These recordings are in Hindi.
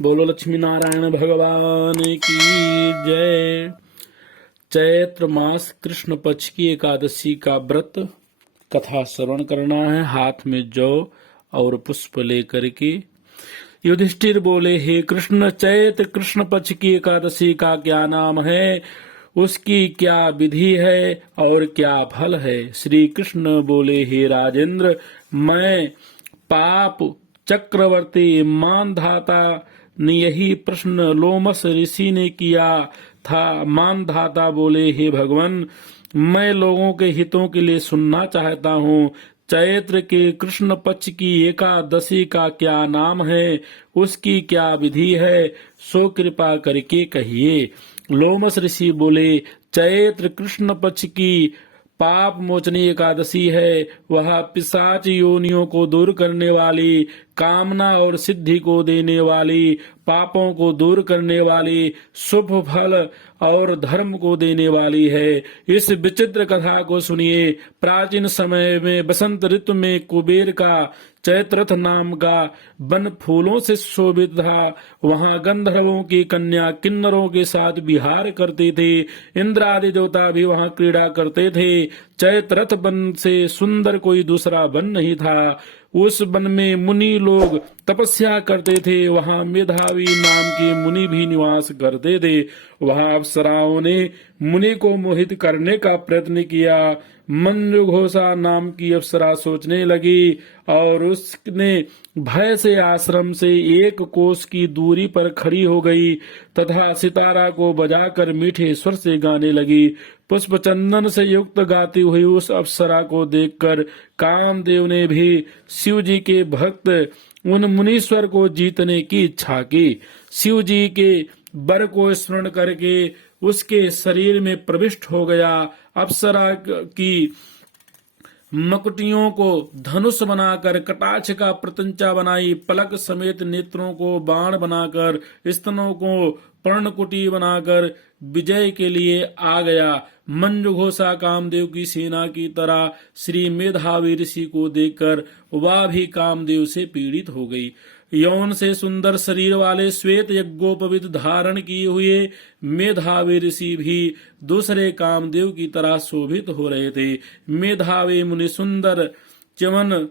बोलो लक्ष्मी नारायण भगवान की जय। चैत्र मास कृष्ण पक्ष की एकादशी का व्रत कथा श्रवण करना है। हाथ में जौ और पुष्प लेकर के युधिष्ठिर बोले, हे कृष्ण, चैत्र कृष्ण पक्ष की एकादशी का क्या नाम है, उसकी क्या विधि है और क्या फल है। श्री कृष्ण बोले, हे राजेंद्र, मैं पाप चक्रवर्ती मानधाता ने यही प्रश्न लोमस ऋषि ने किया था। मानधाता बोले, हे भगवान, मैं लोगों के हितों के लिए सुनना चाहता हूँ। चैत्र के कृष्ण पक्ष की एकादशी का क्या नाम है, उसकी क्या विधि है, सो कृपा करके कहिए। लोमस ऋषि बोले, चैत्र कृष्ण पक्ष की पाप मोचनी एकादशी है। वह पिशाच योनियों को दूर करने वाली, कामना और सिद्धि को देने वाली, पापों को दूर करने वाली, शुभ फल और धर्म को देने वाली है। इस विचित्र कथा को सुनिए। प्राचीन समय में बसंत ऋतु में कुबेर का चैत्रथ नाम का वन फूलों से शोभित था। वहां गंधर्वों की कन्या किन्नरों के साथ विहार करते थे। इंद्र आदि देवता भी वहां क्रीड़ा करते थे। चैत्रथ वन से सुंदर कोई दूसरा वन नहीं था। उस वन में मुनि लोग तपस्या करते थे। वहां मेधावी नाम के मुनि भी निवास करते थे। वहां अप्सराओं ने मुनि को मोहित करने का प्रयत्न किया। मंजुघोषा नाम की अप्सरा सोचने लगी और उसने भय से आश्रम से 1 कोस की दूरी पर खड़ी हो गई तथा सितारा को बजाकर मीठे स्वर से गाने लगी। पुष्प चंदन से युक्त गाती हुई उस अप्सरा को देखकर कामदेव ने भी शिव जी के भक्त उन मुनीश्वर को जीतने की इच्छा की। शिव जी के वर को स्मरण करके उसके शरीर में प्रविष्ट हो गया। अप्सरा की मकुटियों को धनुष बनाकर, कटाक्ष का प्रत्यंचा बनाई, पलक समेत नेत्रों को बाण बनाकर, स्तनों को पर्णकुटी बनाकर विजय के लिए आ गया। मंजुघोषा कामदेव की सेना की तरह श्री मेधावी ऋषि को देखकर वह भी कामदेव से पीड़ित हो गई। यौन से सुंदर शरीर वाले श्वेत यज्ञोपवीत धारण किए हुए मेधावी ऋषि भी दूसरे कामदेव की तरह शोभित हो रहे थे। मेधावी मुनि सुंदर च्यवन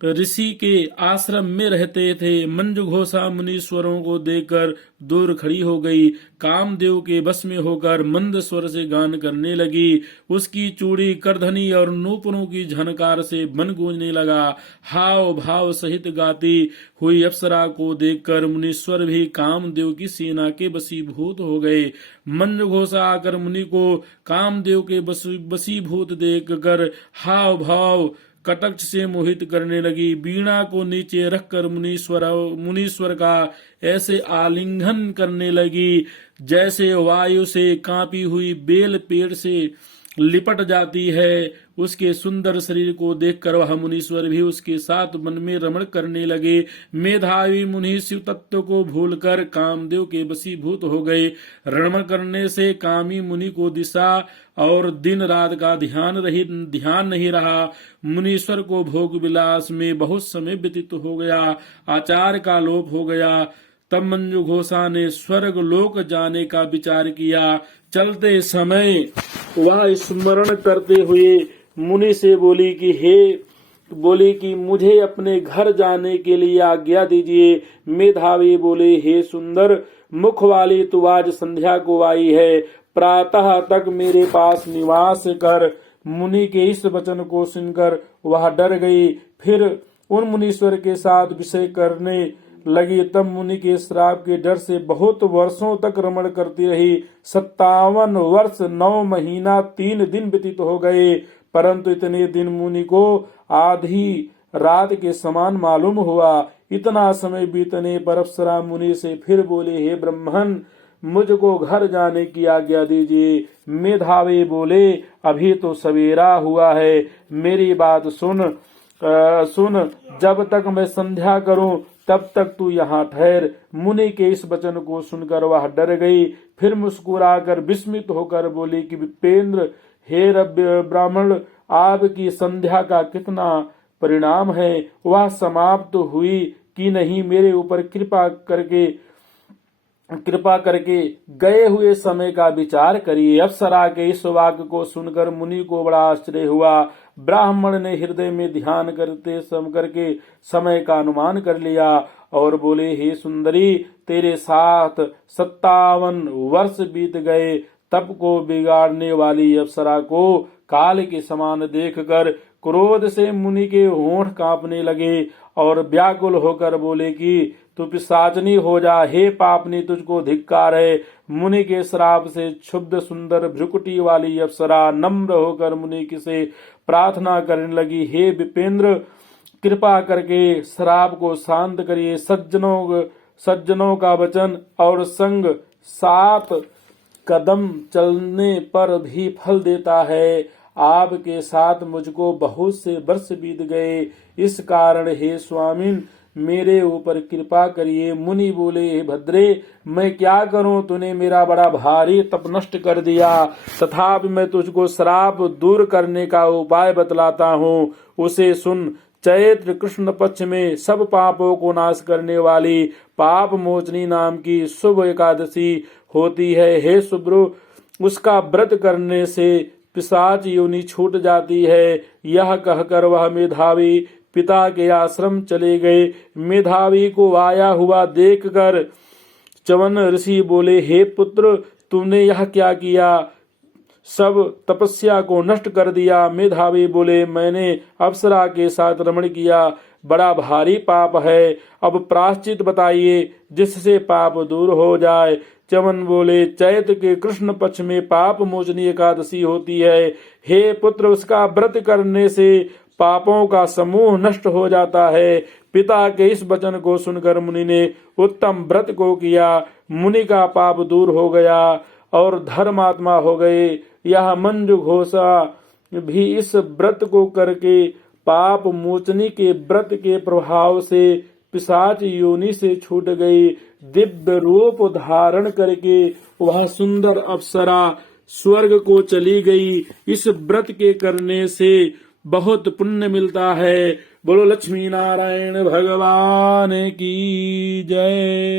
ऋषि के आश्रम में रहते थे। मंजुघोषा मुनीश्वरों को देखकर दूर खड़ी हो गई। कामदेव के बस में होकर मंद स्वर से गान करने लगी। उसकी चूड़ी, करधनी और नूपुरों की झनकार से मन गूंजने लगा। हाव भाव सहित गाती हुई अप्सरा को देखकर मुनीश्वर भी कामदेव की सेना के वशीभूत हो गए। मंजुघोषा आकर मुनि को कामदेव के वशीभूत देखकर हाव भाव कटाक्ष से मोहित करने लगी। वीणा को नीचे रखकर मुनीश्वर का ऐसे आलिंगन करने लगी जैसे वायु से कांपी हुई बेल पेड़ से लिपट जाती है। उसके सुंदर शरीर को देखकर वह मुनीश्वर भी उसके साथ मन में रमण करने लगे। मेधावी मुनि शिव तत्व को भूलकर कामदेव के वशीभूत हो गए। रमण करने से कामी मुनि को दिशा और दिन रात का ध्यान नहीं रहा। मुनीश्वर को भोग विलास में बहुत समय व्यतीत हो गया। आचार का लोप हो गया। तब मंजुघोषा ने स्वर्ग लोक जाने का विचार किया। चलते समय वह स्मरण करते हुए मुनि से बोली कि मुझे अपने घर जाने के लिए आज्ञा दीजिए। मेधावी बोले, हे सुंदर मुख वाली, तू आज संध्या को आई है, प्रातः तक मेरे पास निवास कर। मुनि के इस वचन को सुनकर वह डर गई। फिर उन मुनीश्वर के साथ विषय करने लगी। तब मुनि के श्राप के डर से बहुत वर्षों तक रमण करती रही। 57 वर्ष 9 महीना 3 दिन व्यतीत हो गए, परंतु इतने दिन मुनि को आधी रात के समान मालूम हुआ। इतना समय बीतने पर अप्सरा मुनि से फिर बोले, हे ब्रह्मन, मुझको घर जाने की आज्ञा दीजिए। मेधावी बोले, अभी तो सवेरा हुआ है, मेरी बात सुन। जब तक मैं संध्या करूं तब तक तू यहाँ ठहर। मुनि के इस वचन को सुनकर वह डर गई। फिर मुस्कुराकर विस्मित होकर बोली कि विप्रेंद्र, हे ब्राह्मण, आपकी संध्या का कितना परिणाम है, वह समाप्त हुई कि नहीं, मेरे ऊपर कृपा करके कृपा करके गए हुए समय का विचार करिए। अप्सरा के इस वाक्य को सुनकर मुनि को बड़ा आश्चर्य हुआ। ब्राह्मण ने हृदय में ध्यान करके समय का अनुमान कर लिया और बोले, हे सुंदरी, तेरे साथ 57 वर्ष बीत गए। तप को बिगाड़ने वाली अप्सरा को काल के समान देखकर क्रोध से मुनि के होंठ कांपने लगे और व्याकुल होकर बोले कि तू पिशाचनी हो जा, हे पापनी, तुझको धिक्कार है। मुनि के श्राप से क्षुब्ध सुंदर भ्रुकुटी वाली अप्सरा नम्र होकर मुनि से प्रार्थना करने लगी, हे विपेंद्र, कृपा करके श्राप को शांत करिए। सज्जनों का वचन और संग 7 कदम चलने पर भी फल देता है। आपके साथ मुझको बहुत से वर्ष बीत गए, इस कारण हे स्वामिन मेरे ऊपर कृपा करिए। मुनि बोले, हे भद्रे, मैं क्या करूं, तूने मेरा बड़ा भारी तप नष्ट कर दिया। तथापि मैं तुझको श्राप दूर करने का उपाय बतलाता हूँ, उसे सुन। चैत्र कृष्ण पक्ष में सब पापों को नाश करने वाली पाप मोचनी नाम की शुभ एकादशी होती है। हे सुब्रु, उसका व्रत करने से पिशाच योनि छूट जाती है। यह कहकर वह मेधावी पिता के आश्रम चले गए। मेधावी को आया हुआ देखकर च्यवन ऋषि बोले, हे पुत्र, तुमने यह क्या किया, सब तपस्या को नष्ट कर दिया। मेधावी बोले, मैंने अप्सरा के साथ रमण किया, बड़ा भारी पाप है। अब प्रायश्चित बताइए जिससे पाप दूर हो जाए। च्यवन बोले, चैत्र के कृष्ण पक्ष में पाप मोचनी एकादशी होती है। हे पुत्र, उसका व्रत करने से पापों का समूह नष्ट हो जाता है। पिता के इस वचन को सुनकर मुनि ने उत्तम व्रत को किया। मुनि का पाप दूर हो गया और धर्मात्मा हो गए। यह मंजू घोषा भी इस व्रत को करके पाप मोचनी के व्रत के प्रभाव से पिशाच योनि से छूट गई। दिव्य रूप धारण करके वह सुंदर अप्सरा स्वर्ग को चली गई। इस व्रत के करने से बहुत पुण्य मिलता है। बोलो लक्ष्मी नारायण भगवान की जय।